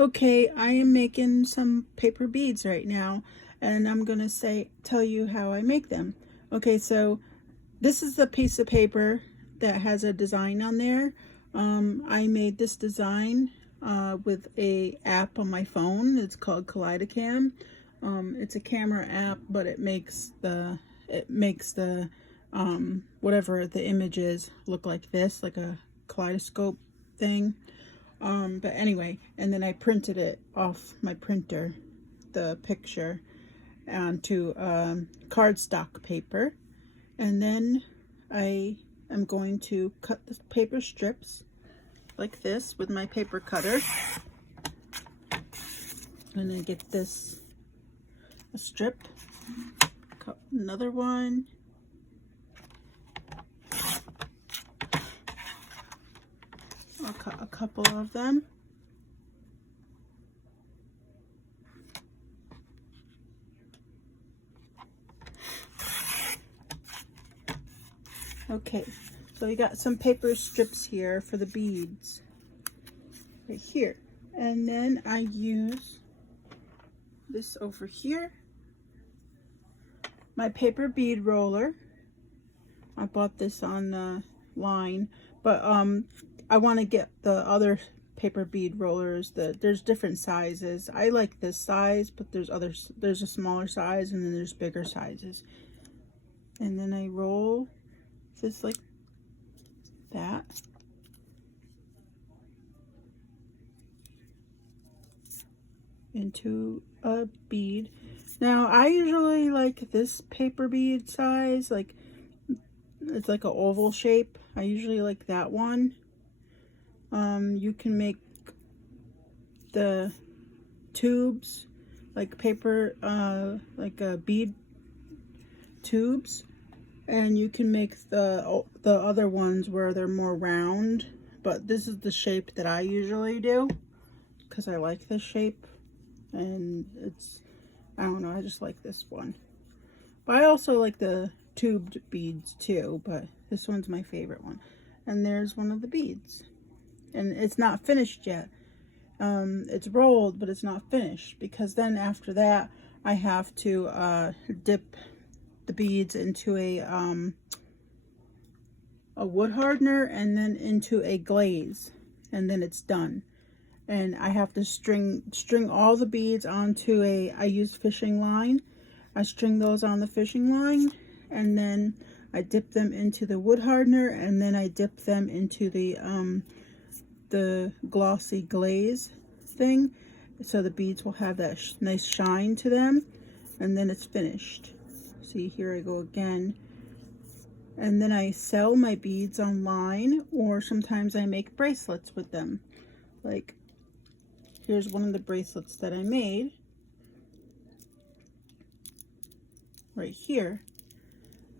Okay, I am making some paper beads right now, and I'm gonna tell you how I make them. Okay, so this is the piece of paper that has a design on there. I made this design with a app on my phone. It's called Kaleidocam. It's a camera app, but it makes the whatever the image is look like this, like a kaleidoscope thing. But anyway, and then I printed it off my printer, the picture, onto cardstock paper. And then I am going to cut the paper strips like this with my paper cutter. And I get this a strip, cut another one. I'll cut a couple of them. Okay, so we got some paper strips here for the beads right here. And then I use this over here, my paper bead roller. I bought this on line, but I want to get the other paper bead rollers. There's different sizes. I like this size, but there's a smaller size, and then there's bigger sizes. And then I roll this like that. Into a bead. Now I usually like this paper bead size, like it's like an oval shape. I usually like that one. You can make the tubes like paper, like bead tubes, and you can make the other ones where they're more round, but this is the shape that I usually do because I like this shape, and I don't know, I just like this one. But I also like the tubed beads too, but this one's my favorite one. And there's one of the beads, and it's not finished yet. It's rolled, but it's not finished, because then after that I have to dip the beads into a wood hardener, and then into a glaze, and then it's done. And I have to string all the beads onto I use fishing line. I string those on the fishing line, and then I dip them into the wood hardener, and then I dip them into the glossy glaze thing, so the beads will have that nice shine to them, and then it's finished. See, here I go again. And then I sell my beads online, or sometimes I make bracelets with them. Like, here's one of the bracelets that I made right here.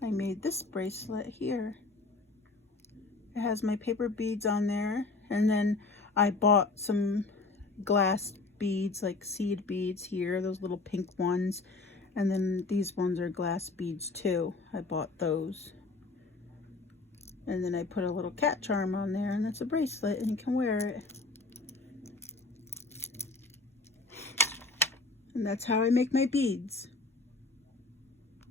I made this bracelet here. It has my paper beads on there, and then I bought some glass beads, like seed beads here, those little pink ones. And then these ones are glass beads too. I bought those. And then I put a little cat charm on there, and that's a bracelet, and you can wear it. And that's how I make my beads.